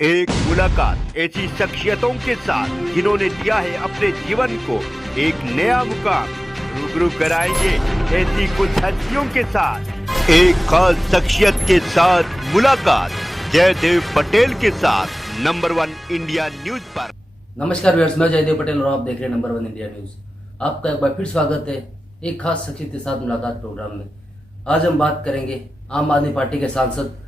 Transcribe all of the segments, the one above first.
एक मुलाकात ऐसी शख्सियतों के साथ जिन्होंने दिया है अपने जीवन को एक नया मुकाम। रूबरू कराएंगे ऐसी कुछ हस्तियों के साथ एक खास शख्सियत के साथ मुलाकात जयदेव पटेल के साथ नंबर 1 इंडिया न्यूज पर। नमस्कार व्यूअर्स, मैं जयदेव पटेल और आप देख रहे हैं नंबर 1 इंडिया न्यूज। आपका एक बार फिर स्वागत है एक खास शख्सियत के साथ मुलाकात प्रोग्राम में। आज हम बात करेंगे आम आदमी पार्टी के सांसद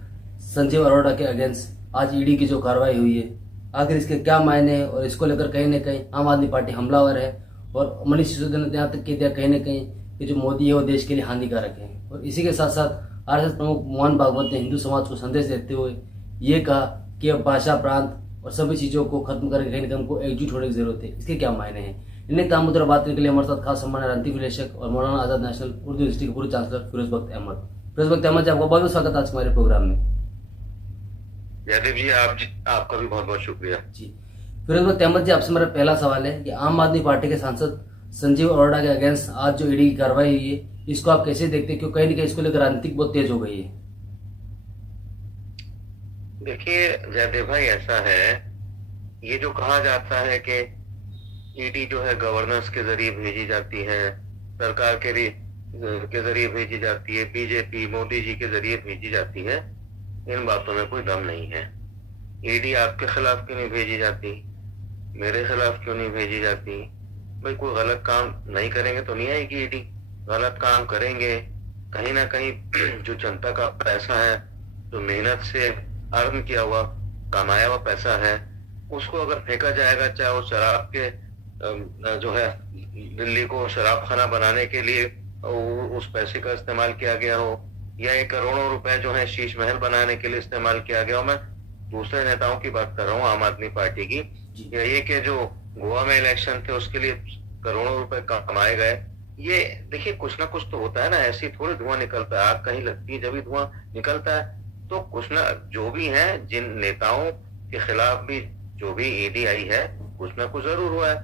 संजीव अरोड़ा के अगेंस्ट आज ईडी की जो कार्रवाई हुई है, आखिर इसके क्या मायने हैं और इसको लेकर कहीं ना कहीं आम आदमी पार्टी हमलावर है और मनीष सिसोदिया ने यहाँ तक कह दिया कहीं ना कहीं कि जो मोदी है वो देश के लिए हानिकारक है। और इसी के साथ साथ आरएसएस प्रमुख मोहन भागवत ने हिंदू समाज को संदेश देते हुए ये कहा कि अब भाषा, प्रांत और सभी चीजों को खत्म करके कहीं ना कहीं हमको एकजुट होने की जरूरत है। इसके क्या मायने हैं, इन्हें तमाम मुद्दा बात करने के लिए हमारे साथ खास सम्मान रणदीप विलेशक और मौलाना आजाद नेशनल उर्दू यूनिवर्सिटी के पूर्व चांसलर फिरोज बख्त अहमद। फिरोज बख्त अहमद जी, आपका बहुत बहुत स्वागत आज हमारे प्रोग्राम में। जयदेव जी, आपका भी बहुत बहुत शुक्रिया जी। फिरोज बख्त अहमद जी, आपसे मेरा पहला सवाल है कि आम आदमी पार्टी के सांसद संजीव अरोड़ा के अगेंस्ट आज जो ईडी की कार्रवाई हुई है, इसको आप कैसे देखते हैं? क्यों कहीं ना कहीं इसको लेकर राजनीतिक बहुत तेज हो गई है। देखिए जयदेव भाई, ऐसा है, ये जो कहा जाता है कि ईडी जो है गवर्नर्स के जरिए भेजी जाती है, सरकार के जरिए भेजी जाती है, बीजेपी मोदी जी के जरिए भेजी जाती है, इन बातों में कोई दम नहीं है। ईडी आपके खिलाफ क्यों नहीं भेजी जाती, मेरे खिलाफ क्यों नहीं भेजी जाती? भाई कोई गलत काम नहीं करेंगे तो नहीं आएगी ईडी। गलत काम करेंगे, कहीं ना कहीं जो जनता का पैसा है, जो मेहनत से अर्न किया हुआ कमाया हुआ पैसा है, उसको अगर फेंका जाएगा, चाहे वो शराब के जो है दिल्ली को शराब खाना बनाने के लिए उस पैसे का इस्तेमाल किया गया हो, या ये करोड़ों रुपए जो है शीश महल बनाने के लिए इस्तेमाल किया गया हो। मैं दूसरे नेताओं की बात कर रहा हूँ, आम आदमी पार्टी की, या ये कि जो गोवा में इलेक्शन थे उसके लिए करोड़ों रुपए कमाए गए। ये देखिए, कुछ ना कुछ तो होता है ना, ऐसी थोड़ी धुआं निकलता है। आग कहीं लगती है जब भी धुआं निकलता है। तो कुछ ना, जो भी है, जिन नेताओं के खिलाफ भी जो भी ईडी आई है, कुछ ना कुछ जरूर हुआ है।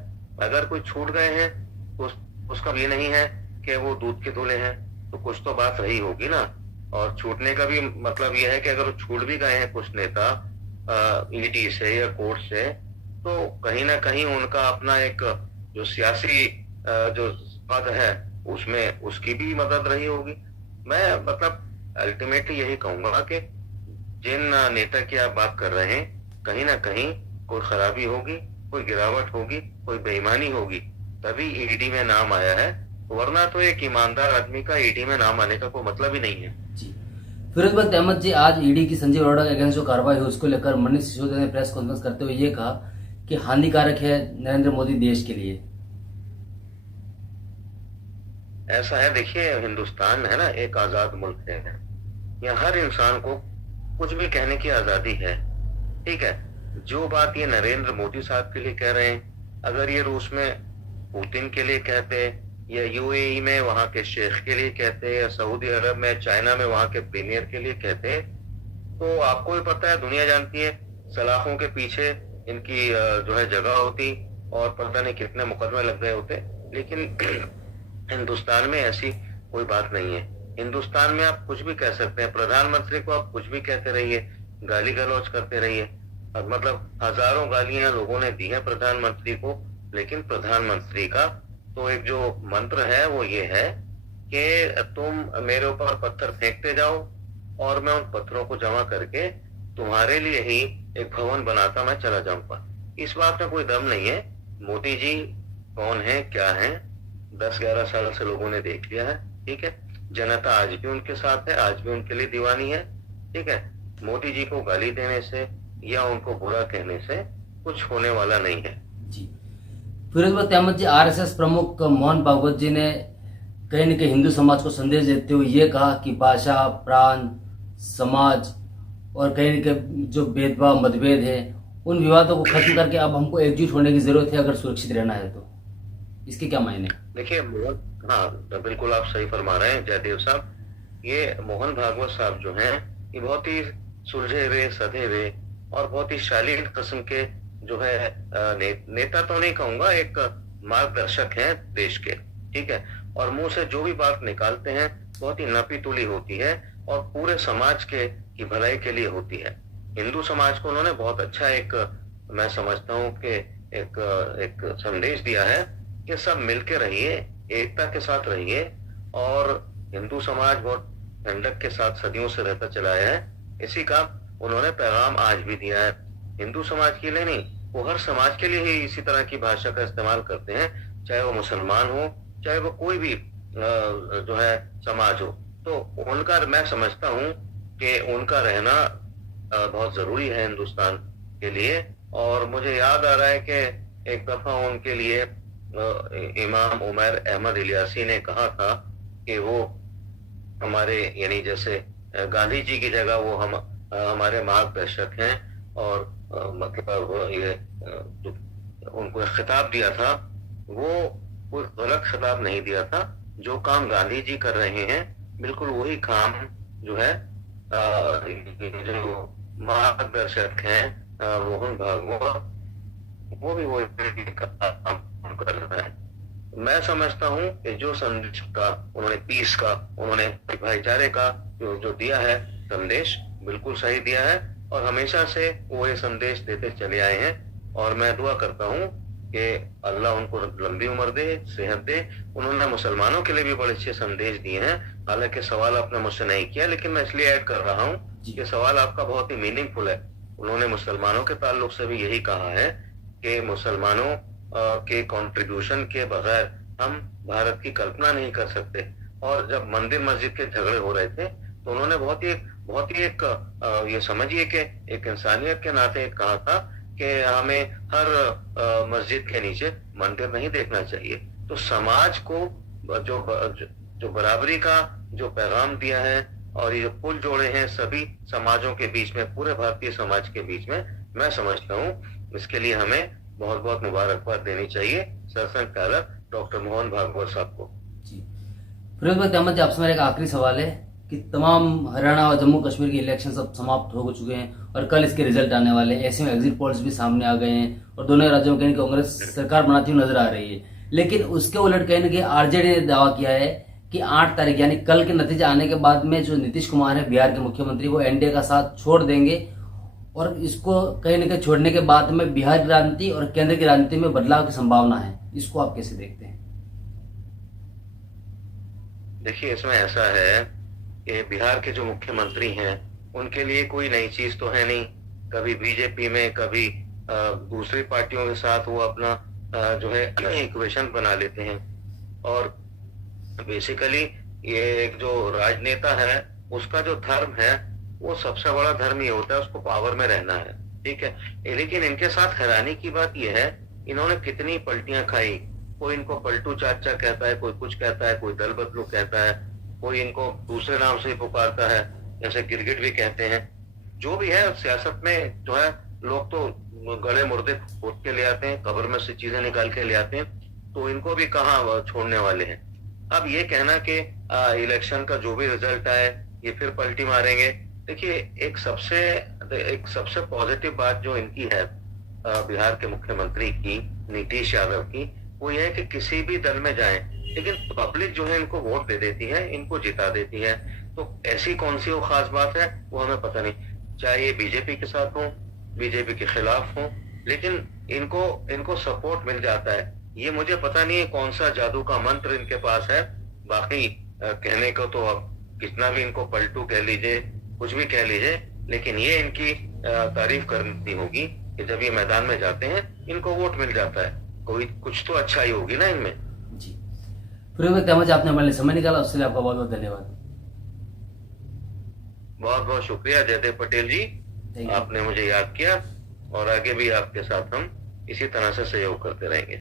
अगर कोई छूट गए हैं तो उसका ये नहीं है कि वो दूध के धुले हैं, तो कुछ तो बात रही होगी ना। और छूटने का भी मतलब यह है कि अगर वो छूट भी गए हैं कुछ नेता ईडी से या कोर्ट से, तो कहीं ना कहीं उनका अपना एक जो सियासी जो पद है उसमें उसकी भी मदद रही होगी। मैं मतलब अल्टीमेटली यही कहूंगा कि जिन नेता की आप बात कर रहे हैं, कहीं ना कहीं कोई खराबी होगी, कोई गिरावट होगी, कोई बेईमानी होगी, तभी ईडी में नाम आया है। वरना तो एक ईमानदार आदमी का ईडी में नाम आने का कोई मतलब ही नहीं है। जी। फिरोज बख्त अहमद जी, आज ईडी की संजीव अरोड़ा के अगेंस्ट जो कार्रवाई हुई उसको लेकर मनीष सिसोदिया ने प्रेस कॉन्फ्रेंस करते हुए ये कहा कि हानिकारक है नरेंद्र मोदी देश के लिए। ऐसा है, देखिए, हिंदुस्तान है ना, एक आजाद मुल्क है। यहाँ हर इंसान को कुछ भी कहने की आजादी है, ठीक है। जो बात ये नरेंद्र मोदी साहब के लिए कह रहे हैं, अगर ये रूस में पुतिन के लिए कहते, या यूएई में वहां के शेख के लिए कहते, या सऊदी अरब में, चाइना में वहां के प्रीमियर के लिए कहते, तो आपको भी पता है, दुनिया जानती है, सलाखों के पीछे इनकी जो है जगह होती और पता नहीं कितने मुकदमे लग गए होते। लेकिन हिंदुस्तान में ऐसी कोई बात नहीं है। हिंदुस्तान में आप कुछ भी कह सकते हैं, प्रधानमंत्री को आप कुछ भी कहते रहिए, गाली गलौज करते रहिए। मतलब हजारों गालियां लोगों ने दी हैं प्रधानमंत्री को, लेकिन प्रधानमंत्री का तो एक जो मंत्र है वो ये है कि तुम मेरे ऊपर पत्थर फेंकते जाओ और मैं उन पत्थरों को जमा करके तुम्हारे लिए ही एक भवन बनाता मैं चला जाऊंगा। इस बात में कोई दम नहीं है। मोदी जी कौन है, क्या है, 10-11 साल से लोगों ने देख लिया है, ठीक है। जनता आज भी उनके साथ है, आज भी उनके लिए दीवानी है, ठीक है। मोदी जी को गाली देने से या उनको बुरा कहने से कुछ होने वाला नहीं है। जी। फिरोज बख्त अहमद जी, आरएसएस प्रमुख मोहन भागवत जी ने कहीं न कहीं हिंदू समाज को संदेश देते हुए ये कहा कि भाषा, प्रांत, समाज और कहीं न कहीं जो भेदभाव, मतभेद है, उन विवादों को खत्म करके अब हमको एकजुट होने की जरूरत है अगर सुरक्षित रहना है तो। इसके क्या मायने? देखिए हाँ, बिल्कुल आप सही फरमा रहे हैं जयदेव साहब। ये मोहन भागवत साहब जो हैं, ये बहुत ही सुलझे हुए, सधे हुए और बहुत ही शालीन किस्म के जो है नेता तो नहीं कहूंगा, एक मार्गदर्शक हैं देश के, ठीक है। और मुंह से जो भी बात निकालते हैं बहुत ही नापी तुली होती है और पूरे समाज के की भलाई के लिए होती है। हिंदू समाज को उन्होंने बहुत अच्छा एक, मैं समझता हूँ कि एक संदेश दिया है कि सब मिलके रहिए, एकता के साथ रहिए। और हिंदू समाज बहुत ठंडक के साथ सदियों से रहता चला है, इसी का उन्होंने पैगाम आज भी दिया है। हिंदू समाज के लिए नहीं, वो हर समाज के लिए ही इसी तरह की भाषा का इस्तेमाल करते हैं, चाहे वो मुसलमान हो, चाहे वो कोई भी जो है समाज हो। तो उनका, मैं समझता हूँ कि उनका रहना बहुत जरूरी है हिंदुस्तान के लिए। और मुझे याद आ रहा है कि एक दफा उनके लिए इमाम उमर अहमद इलियासी ने कहा था कि वो हमारे, यानी जैसे गांधी जी की जगह वो हमारे मार्गदर्शक हैं, और मतलब ये उनको एक खिताब दिया था, वो कोई गलत खिताब नहीं दिया था। जो काम गांधी जी कर रहे हैं बिल्कुल वही काम जो है जो मार्गदर्शक हैं मोहन भागवत, वो भी वही काम कर रहे हैं। मैं समझता हूँ कि जो संदेश का उन्होंने, पीस का उन्होंने, भाईचारे का जो दिया है संदेश, बिल्कुल सही दिया है, और हमेशा से वो ये संदेश देते चले आए हैं। और मैं दुआ करता हूँ कि अल्लाह उनको लंबी उम्र दे, सेहत दे। उन्होंने मुसलमानों के लिए भी बड़े अच्छे संदेश दिए हैं। हालांकि सवाल आपने मुझसे नहीं किया, लेकिन मैं इसलिए ऐड कर रहा हूँ कि सवाल आपका बहुत ही मीनिंगफुल है। उन्होंने मुसलमानों के ताल्लुक से भी यही कहा है कि मुसलमानों के कंट्रीब्यूशन के बगैर हम भारत की कल्पना नहीं कर सकते। और जब मंदिर मस्जिद के झगड़े हो रहे थे तो उन्होंने बहुत ही एक ये समझिए कि एक इंसानियत के नाते कहा था कि हमें हर मस्जिद के नीचे मंदिर नहीं देखना चाहिए। तो समाज को जो बराबरी का जो पैगाम दिया है, और ये जो पुल जोड़े हैं सभी समाजों के बीच में, पूरे भारतीय समाज के बीच में, मैं समझता हूँ इसके लिए हमें बहुत बहुत मुबारकबाद देनी चाहिए सरसंघ चालक डॉक्टर मोहन भागवत साहब को। जी फिरोज भाई अहमद जी, आपसे मेरा एक आखिरी सवाल है कि तमाम हरियाणा और जम्मू कश्मीर के इलेक्शन सब समाप्त हो चुके हैं और कल इसके रिजल्ट आने वाले हैं। ऐसे में एग्जिट पोल्स भी सामने आ गए हैं और दोनों राज्यों में कहीं कांग्रेस सरकार बनाती हुई नजर आ रही है। लेकिन उसके उलट कहीं ना कहीं आरजेडी ने दावा किया है कि 8 तारीख यानी कल के नतीजे आने के बाद में जो नीतीश कुमार है बिहार के मुख्यमंत्री, वो एनडीए का साथ छोड़ देंगे, और इसको कहीं ना कहीं छोड़ने के बाद में बिहार की राजनीति और केंद्र की राजनीति में बदलाव की संभावना है। इसको आप कैसे देखते हैं? देखिए, इसमें ऐसा है कि बिहार के जो मुख्यमंत्री हैं उनके लिए कोई नई चीज तो है नहीं। कभी बीजेपी में, कभी दूसरी पार्टियों के साथ वो अपना जो है इक्वेशन बना लेते हैं। और बेसिकली ये एक जो राजनेता है उसका जो धर्म है वो सबसे बड़ा धर्म ये होता है, उसको पावर में रहना है, ठीक है। लेकिन इनके साथ हैरानी की बात यह है, इन्होंने कितनी पलटियां खाई। कोई इनको पलटू चाचा कहता है, कोई कुछ कहता है, कोई दल बदलू कहता है, कोई इनको दूसरे नाम से ही पुकारता है, जैसे गिरगिट भी कहते हैं। जो भी है सियासत में जो है, लोग तो गड़े मुर्दे खोद के ले आते हैं, कब्र में से चीजें निकाल के ले आते हैं, तो इनको भी कहाँ छोड़ने वाले हैं। अब ये कहना कि इलेक्शन का जो भी रिजल्ट आए ये फिर पलटी मारेंगे। देखिए, एक सबसे पॉजिटिव बात जो इनकी है बिहार के मुख्यमंत्री की, नीतीश यादव की, वो ये है कि किसी भी दल में जाएं, लेकिन पब्लिक जो है इनको वोट दे देती है, इनको जिता देती है। तो ऐसी कौन सी वो खास बात है वो हमें पता नहीं। चाहे ये बीजेपी के साथ हो, बीजेपी के खिलाफ हो, लेकिन इनको सपोर्ट मिल जाता है। ये मुझे पता नहीं है कौन सा जादू का मंत्र इनके पास है। बाकी कहने को तो अब कितना भी इनको पलटू कह लीजिए, कुछ भी कह लीजिए, लेकिन ये इनकी तारीफ करनी होगी कि जब ये मैदान में जाते हैं इनको वोट मिल जाता है। कोई कुछ तो अच्छा ही होगी ना इनमें। जी फिरोज भाई, आपने हमारे लिए समय निकाला, उसके लिए आपका बहुत बहुत धन्यवाद। बहुत बहुत शुक्रिया जयदेव पटेल जी, आपने मुझे याद किया, और आगे भी आपके साथ हम इसी तरह से सहयोग करते रहेंगे।